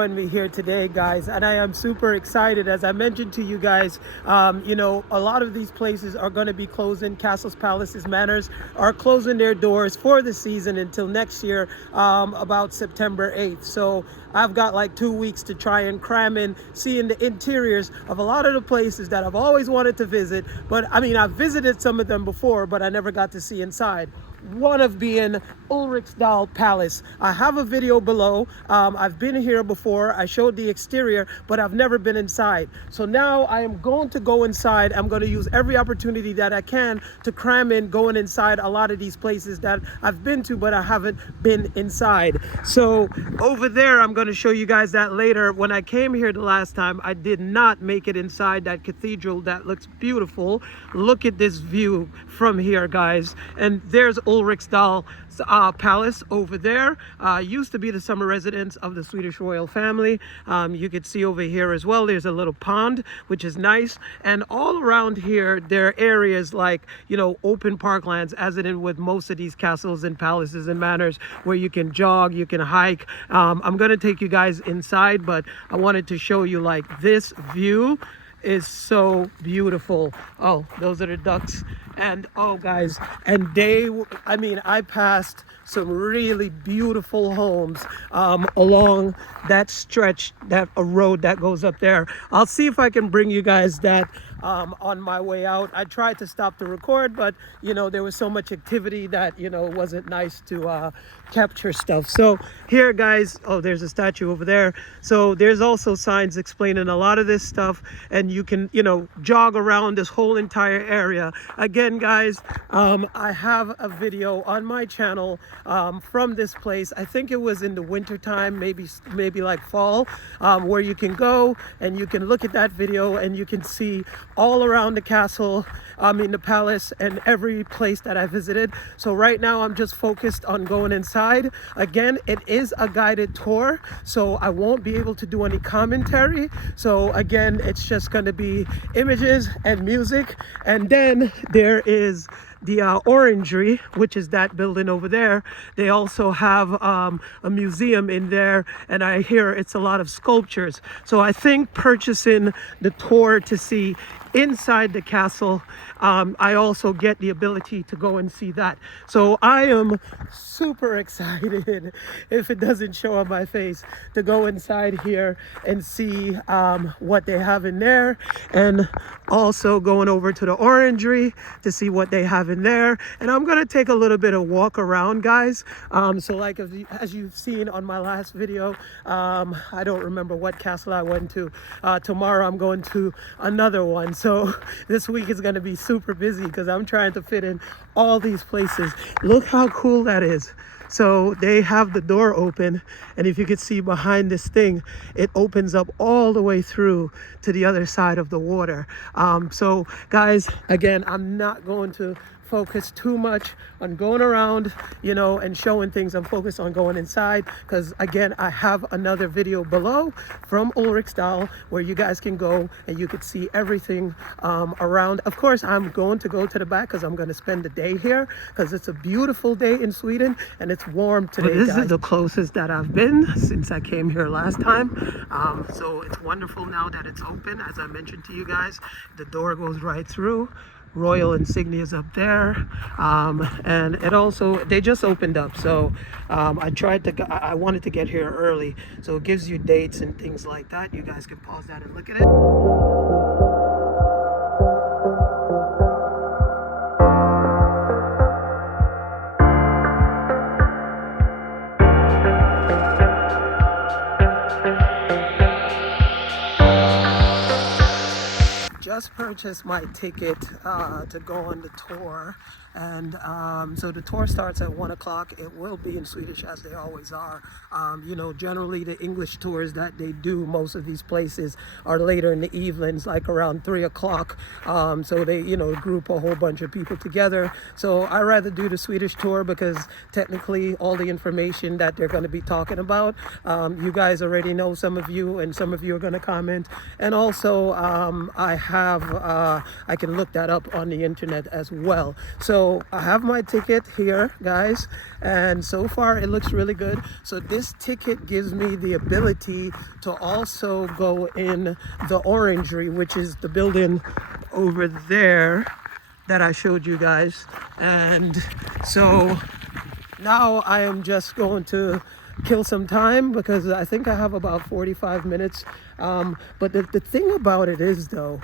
join me here today, guys, and I am super excited. As I mentioned to you guys, you know, a lot of these places are going to be closing. Castles, palaces, manors are closing their doors for the season until next year, about September 8th. So I've got like 2 weeks to try and cram in seeing the interiors of a lot of the places that I've always wanted to visit. But I mean, I've visited some of them before, but I never got to see inside. One of being Ulriksdal Palace. I have a video below. I've been here before. I showed the exterior, but I've never been inside. So now I am going to go inside. I'm going to use every opportunity that I can to cram in going inside a lot of these places that I've been to, but I haven't been inside. So over there, I'm going to show you guys that later. When I came here the last time, I did not make it inside that cathedral. That looks beautiful. Look at this view from here, guys. And there's Ulriksdal Palace over there. Used to be the summer residence of the Swedish royal family. You could see over here as well, there's a little pond, which is nice. And all around here, there are areas like, you know, open parklands, as it is with most of these castles and palaces and manors, where you can jog, you can hike. I'm going to take you guys inside, but I wanted to show you like this view is so beautiful. Oh, those are the ducks. And oh guys, and I mean, I passed some really beautiful homes along that stretch, a road that goes up there. I'll see if I can bring you guys that on my way out. I tried to stop the record, but you know, there was so much activity that, you know, it wasn't nice to capture stuff. So here, guys, oh, there's a statue over there. So there's also signs explaining a lot of this stuff, and you can, you know, jog around this whole entire area. Again, guys, I have a video on my channel from this place. I think it was in the winter time, maybe like fall, where you can go and you can look at that video and you can see all around the castle, the palace, and every place that I visited. So right now I'm just focused on going inside. Again, it is a guided tour, so I won't be able to do any commentary. So again, it's just going to be images and music. And then there is the orangery, which is that building over there. They also have a museum in there, and I hear it's a lot of sculptures. So I think purchasing the tour to see inside the castle, I also get the ability to go and see that. So I am super excited, if it doesn't show on my face, to go inside here and see what they have in there, and also going over to the orangery to see what they have in there. And I'm gonna take a little bit of walk around, guys. So like as you've seen on my last video, I don't remember what castle I went to. Tomorrow I'm going to another one. So this week is going to be super busy because I'm trying to fit in all these places. Look how cool that is. So they have the door open, and if you could see behind this thing, it opens up all the way through to the other side of the water. So guys, again, I'm not going to focus too much on going around, you know, and showing things. I'm focused on going inside because, again, I have another video below from Ulriksdal where you guys can go and you could see everything around. Of course, I'm going to go to the back because I'm going to spend the day here because it's a beautiful day in Sweden and it's warm today. This is the closest that I've been since I came here last time. So it's wonderful now that it's open. As I mentioned to you guys, the door goes right through. Royal insignias up there, and it also, they just opened up, so I wanted to get here early, so it gives you dates and things like that. You guys can pause that and look at it. Just purchased my ticket to go on the tour, and so the tour starts at 1 o'clock. It will be in Swedish, as they always are. You know, generally the English tours that they do, most of these places, are later in the evenings, like around 3 o'clock. So they, you know, group a whole bunch of people together. So I rather do the Swedish tour because technically all the information that they're going to be talking about, you guys already know, some of you, and some of you are going to comment. And also I have I can look that up on the internet as well. So I have my ticket here, guys, and so far it looks really good. So this ticket gives me the ability to also go in the orangery, which is the building over there that I showed you guys. And so now I am just going to kill some time because I think I have about 45 minutes. But the thing about it is, though,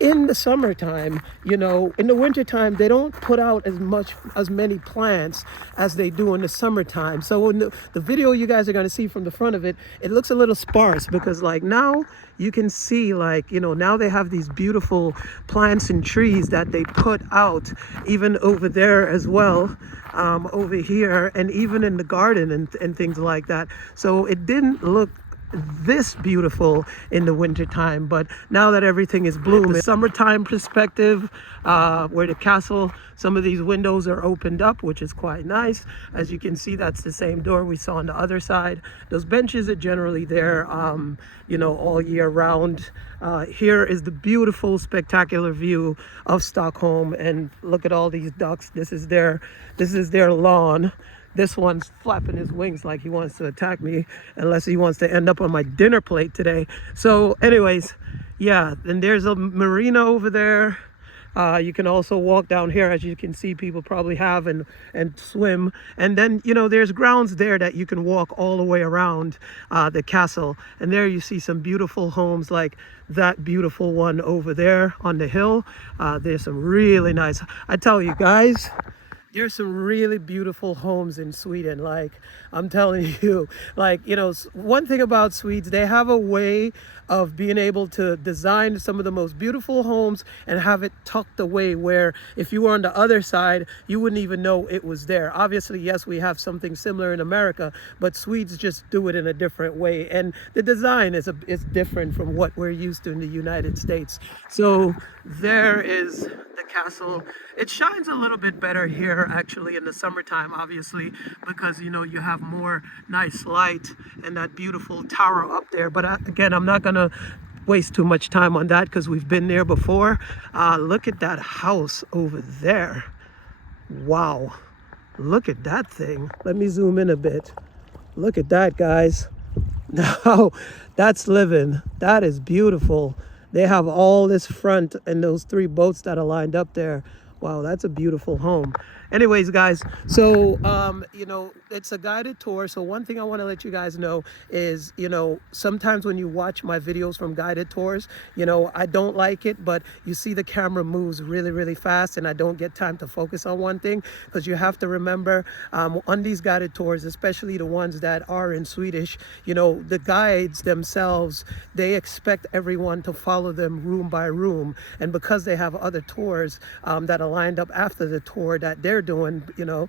in the summertime, you know, in the wintertime, they don't put out as many plants as they do in the summertime. So in the video you guys are going to see from the front of it, it looks a little sparse because like now you can see, like, you know, now they have these beautiful plants and trees that they put out even over there as well, over here, and even in the garden and things like that. So it didn't look this beautiful in the winter time, but now that everything is blooming, summertime perspective, where the castle, some of these windows are opened up, which is quite nice. As you can see, that's the same door we saw on the other side. Those benches are generally there, you know, all year round. Here is the beautiful, spectacular view of Stockholm, and look at all these ducks. This is their lawn. This one's flapping his wings like he wants to attack me, unless he wants to end up on my dinner plate today. So anyways, yeah, and there's a marina over there. You can also walk down here, as you can see people probably have, and swim. And then, you know, there's grounds there that you can walk all the way around the castle. And there you see some beautiful homes, like that beautiful one over there on the hill. There's some really nice, I tell you guys, there's some really beautiful homes in Sweden. Like, I'm telling you, like, you know, one thing about Swedes, they have a way of being able to design some of the most beautiful homes and have it tucked away where if you were on the other side, you wouldn't even know it was there. Obviously, yes, we have something similar in America, but Swedes just do it in a different way. And the design is different from what we're used to in the United States. So there is the castle. It shines a little bit better here actually in the summertime, obviously, because, you know, you have more nice light and that beautiful tower up there. But again, I'm not gonna waste too much time on that because we've been there before. Look at that house over there. Wow, look at that thing. Let me zoom in a bit. Look at that, guys. Now that's living. That is beautiful. They have all this front and those 3 boats that are lined up there. Wow, that's a beautiful home. Anyways, guys, so, you know, it's a guided tour. So one thing I want to let you guys know is, you know, sometimes when you watch my videos from guided tours, you know, I don't like it, but you see the camera moves really, really fast and I don't get time to focus on one thing, because you have to remember on these guided tours, especially the ones that are in Swedish, you know, the guides themselves, they expect everyone to follow them room by room. And because they have other tours that are lined up after the tour that they're doing, you know,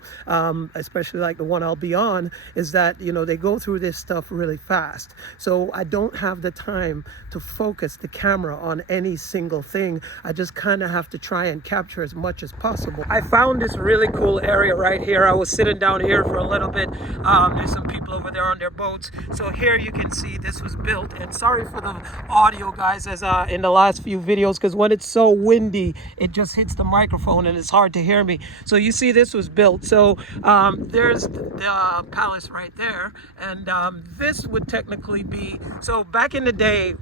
especially like the one I'll be on, is that, you know, they go through this stuff really fast. So I don't have the time to focus the camera on any single thing. I just kind of have to try and capture as much as possible. I found this really cool area right here. I was sitting down here for a little bit. There's some people over there on their boats. So here you can see this was built, and sorry for the audio, guys, as in the last few videos, because when it's so windy, it just hits the microphone and it's hard to hear me. So you see this was built. So there's the palace right there, and this would technically be, so back in the day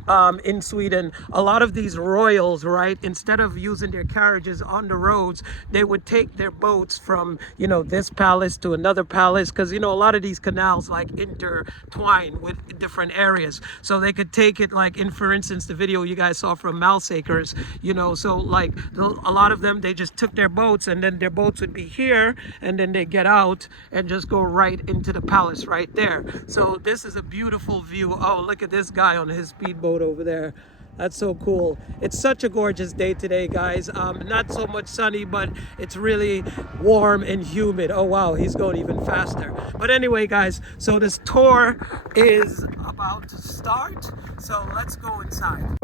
in Sweden, a lot of these royals, right, instead of using their carriages on the roads, they would take their boats from, you know, this palace to another palace, because, you know, a lot of these canals like intertwine with different areas. So they could take it, like in, for instance, the video you guys saw from Malsakers, you know, so like a lot of them, they just took their boats, and then their boats would be here, and then they get out and just go right into the palace right there. So this is a beautiful view. Oh, look at this guy on his speedboat over there. That's so cool. It's such a gorgeous day today, guys. Not so much sunny, but it's really warm and humid. Oh wow, he's going even faster. But anyway, guys, so this tour is about to start, so let's go inside.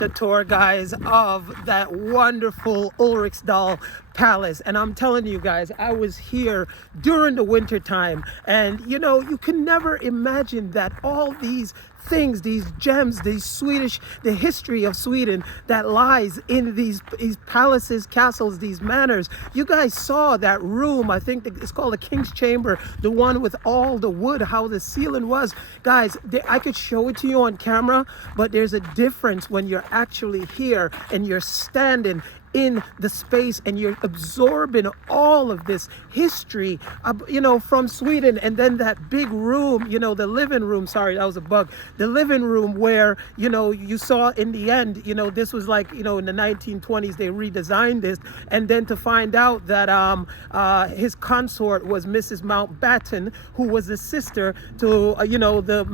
finished a tour, guys, of that wonderful Ulriksdal Palace, and I'm telling you guys, I was here during the winter time, and you know, you can never imagine that all these things, these gems, the history of Sweden that lies in these palaces, castles, these manors. You guys saw that room, I think it's called the King's Chamber, the one with all the wood, how the ceiling was. Guys, I could show it to you on camera, but there's a difference when you're actually here and you're standing in the space and you're absorbing all of this history, you know, from Sweden. And then that big room, you know, the living room, sorry, that was a bug, the living room where, you know, you saw in the end, you know, this was like, you know, in the 1920s they redesigned this, and then to find out that his consort was Mrs. Mountbatten, who was the sister to you know, the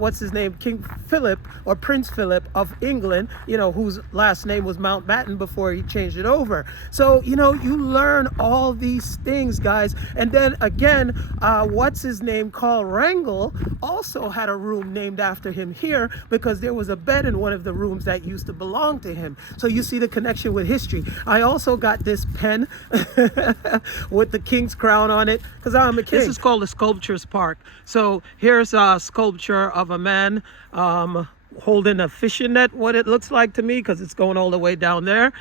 what's his name, King Philip or Prince Philip of England, you know, whose last name was Mountbatten before he changed it over. So, you know, you learn all these things, guys. And then again, what's his name, Carl Wrangel, also had a room named after him here because there was a bed in one of the rooms that used to belong to him. So you see the connection with history. I also got this pen with the king's crown on it because I'm a king. This is called the Sculptures Park. So here's a sculpture of a man holding a fishing net, what it looks like to me, because it's going all the way down there,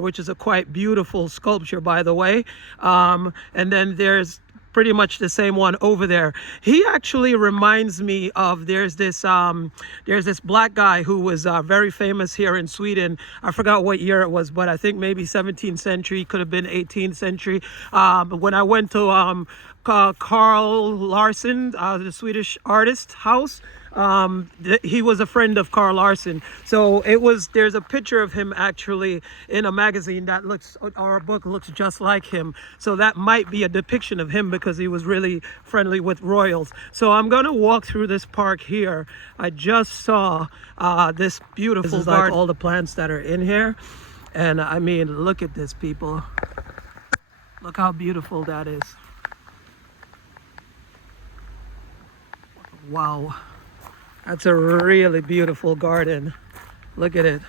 which is a quite beautiful sculpture, by the way. And then there's pretty much the same one over there. He actually reminds me of, there's this black guy who was very famous here in Sweden. I forgot what year it was, but I think maybe 17th century, could have been 18th century. When I went to Carl Larsson, the Swedish artist house, he was a friend of Carl Larsson. So there's a picture of him actually in a magazine that looks, or a book looks just like him. So that might be a depiction of him because he was really friendly with royals. So I'm going to walk through this park here. I just saw this beautiful garden, like all the plants that are in here. And I mean, look at this, people. Look how beautiful that is. Wow. That's a really beautiful garden. Look at it.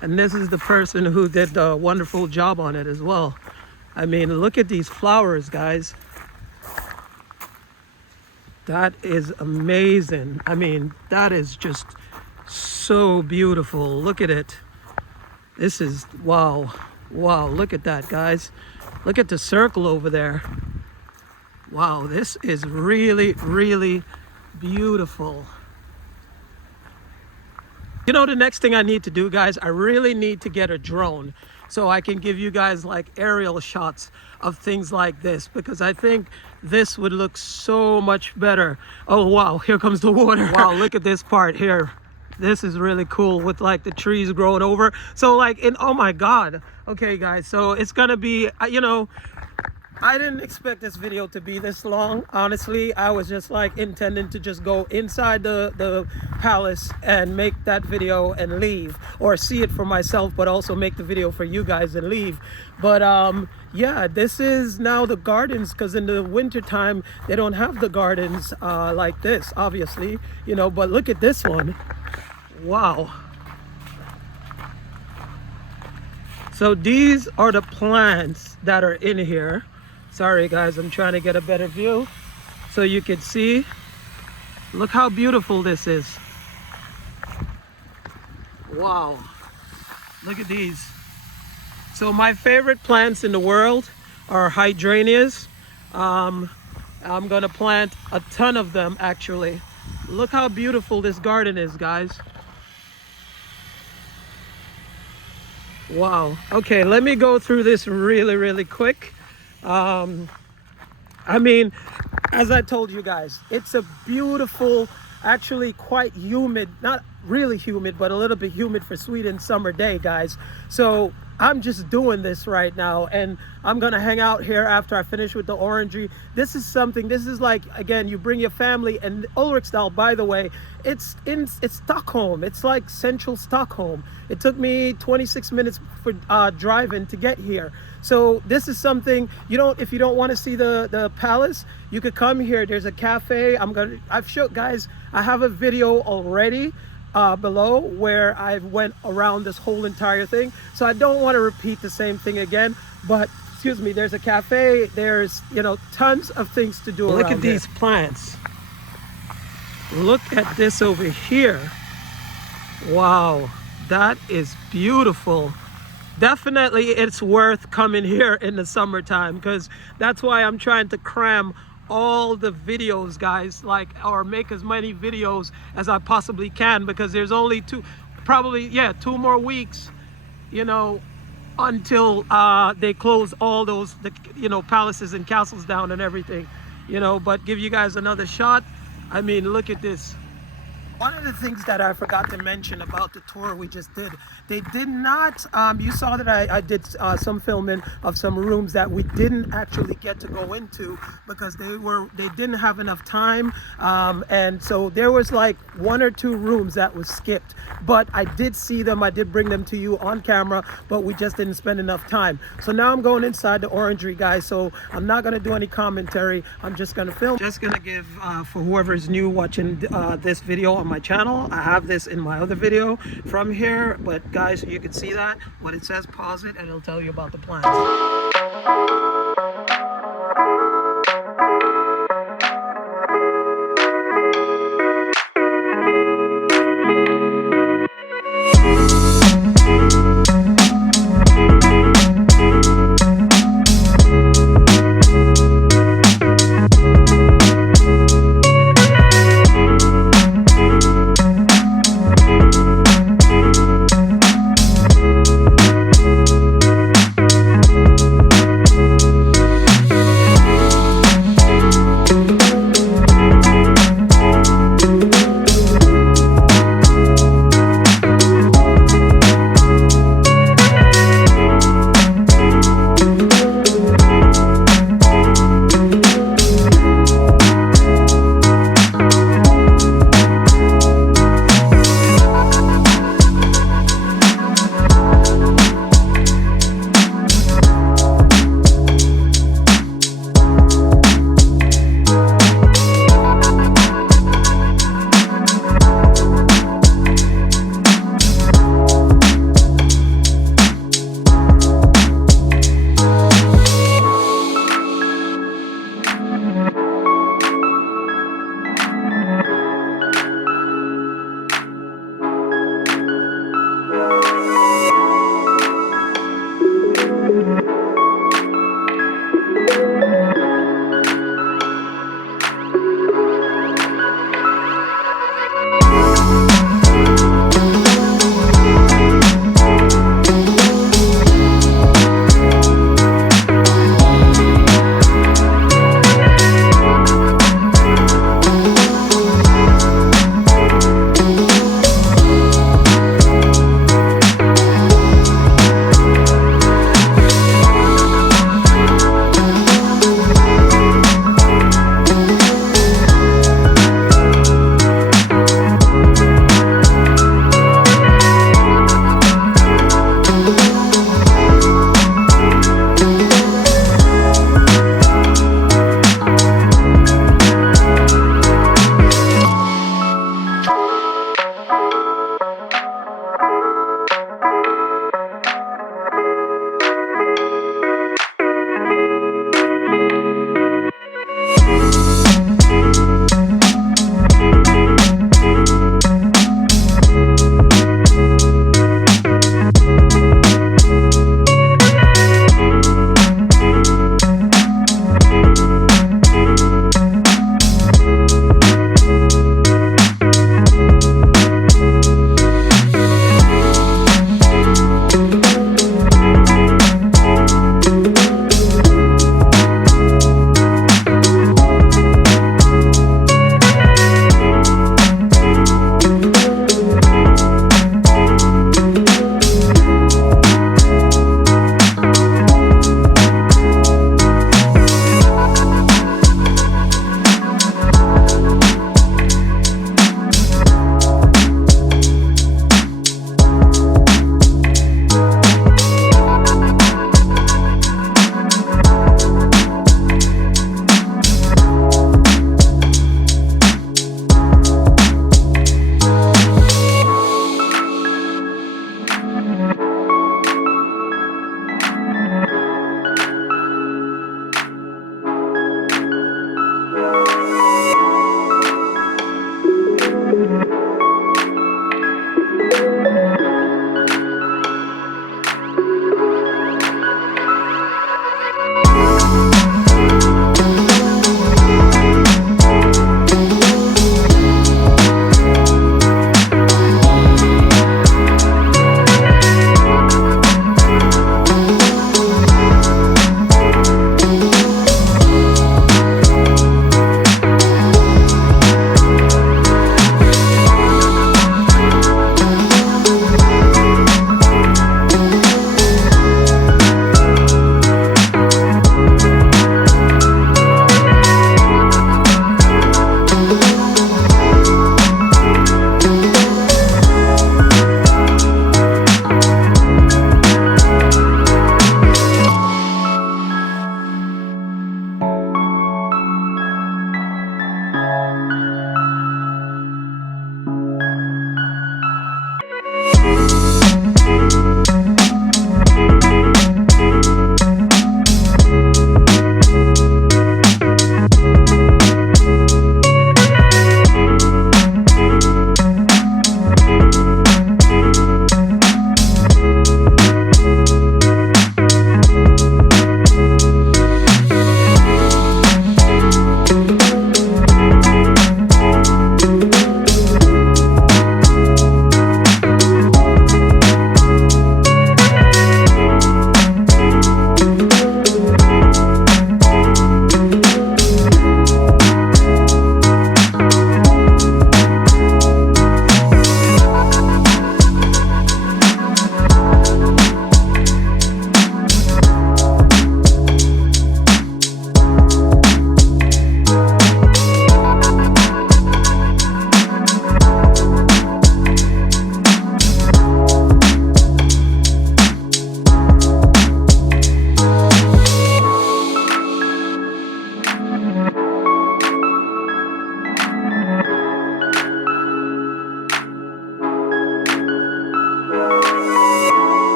And this is the person who did the wonderful job on it as well. I mean, look at these flowers, guys. That is amazing. I mean, that is just so beautiful. Look at it. This is, wow. Wow, look at that, guys. Look at the circle over there. Wow, this is really, really beautiful. You know, the next thing I need to do, guys, I really need to get a drone so I can give you guys like aerial shots of things like this, because I think this would look so much better. Oh wow, here comes the water. Wow, look at this part here. This is really cool with like the trees growing over. So like oh my god. Okay guys, so it's gonna be, you know, I didn't expect this video to be this long. Honestly, I was just like intending to just go inside the palace and make that video and leave, or see it for myself, but also make the video for you guys and leave. But yeah, this is now the gardens, because in the winter time they don't have the gardens like this, obviously, you know. But look at this one. Wow. So these are the plants that are in here. Sorry guys, I'm trying to get a better view so you can see. Look how beautiful this is. Wow, look at these. So my favorite plants in the world are hydrangeas. I'm gonna plant a ton of them actually. Look how beautiful this garden is, guys. Wow. Okay, let me go through this really, really quick. I mean, as I told you guys, it's a beautiful, actually quite humid, not really humid, but a little bit humid for Sweden summer day, guys. So I'm just doing this right now, and I'm gonna hang out here after I finish with the orangery. This is something, this is like, again, you bring your family. And Ulriksdal, by the way, it's Stockholm. It's like central Stockholm. It took me 26 minutes for driving to get here. So this is something, if you don't want to see the palace, you could come here. There's a cafe. I've showed guys, I have a video already below where I went around this whole entire thing. So I don't want to repeat the same thing again, but excuse me, there's a cafe, there's, you know, tons of things to do. Look at these plants. Look at this over here. Wow, that is beautiful. Definitely it's worth coming here in the summertime, because that's why I'm trying to cram all the videos, guys, like, or make as many videos as I possibly can, because there's only two more weeks, you know, until they close all those, you know, palaces and castles down and everything, you know. But give you guys another shot. I mean, look at this. One of the things that I forgot to mention about the tour we just did, they did not, you saw that I did some filming of some rooms that we didn't actually get to go into because they didn't have enough time. And so there was like 1 or 2 rooms that was skipped, but I did see them. I did bring them to you on camera, but we just didn't spend enough time. So now I'm going inside the orangery, guys. So I'm not going to do any commentary. I'm just going to film. Just going to give, for whoever's new watching this video on my channel, I have this in my other video from here, but guys, you can see that what it says. Pause it and it'll tell you about the plans.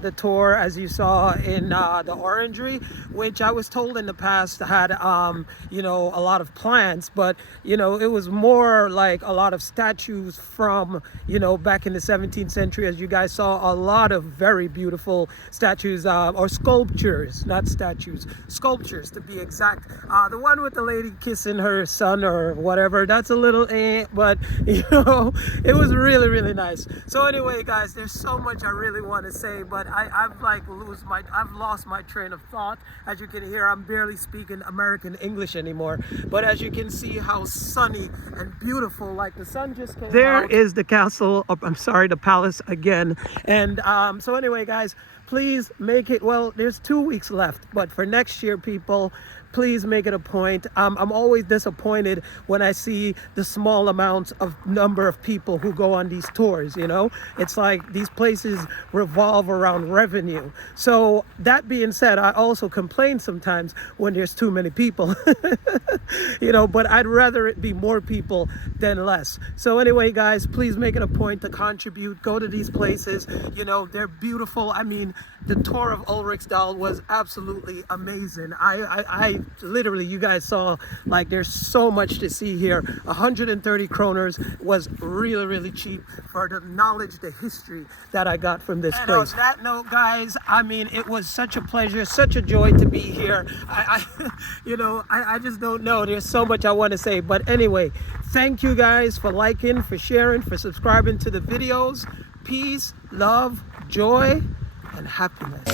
the tour, as you saw in the orangery, which I was told in the past had you know, a lot of plants, but you know, it was more like a lot of statues from, you know, back in the 17th century. As you guys saw, a lot of very beautiful statues, or sculptures, not statues, sculptures to be exact. The one with the lady kissing her son or whatever, that's a little but you know, it was really, really nice. So anyway, guys, there's so much I really want to say, but I've lost my train of thought. As you can hear, I'm barely speaking American English anymore. But as you can see how sunny and beautiful, like the sun just came out. There is the castle, I'm sorry, the palace again. And so anyway, guys, please make it, well, there's 2 weeks left, but for next year, people, please make it a point. I'm always disappointed when I see the small amounts of number of people who go on these tours, you know? It's like these places revolve around revenue. So that being said, I also complain sometimes when there's too many people, you know, but I'd rather it be more people than less. So anyway, guys, please make it a point to contribute, go to these places, you know, they're beautiful. I mean, the tour of Ulriksdal was absolutely amazing. I literally, you guys saw, like, there's so much to see here. 130 kroners was really, really cheap for the knowledge, the history that I got from this place. On that note, guys, I mean, it was such a pleasure, such a joy to be here. You know, I just don't know. There's so much I want to say. But anyway, thank you guys for liking, for sharing, for subscribing to the videos. Peace, love, joy, and happiness.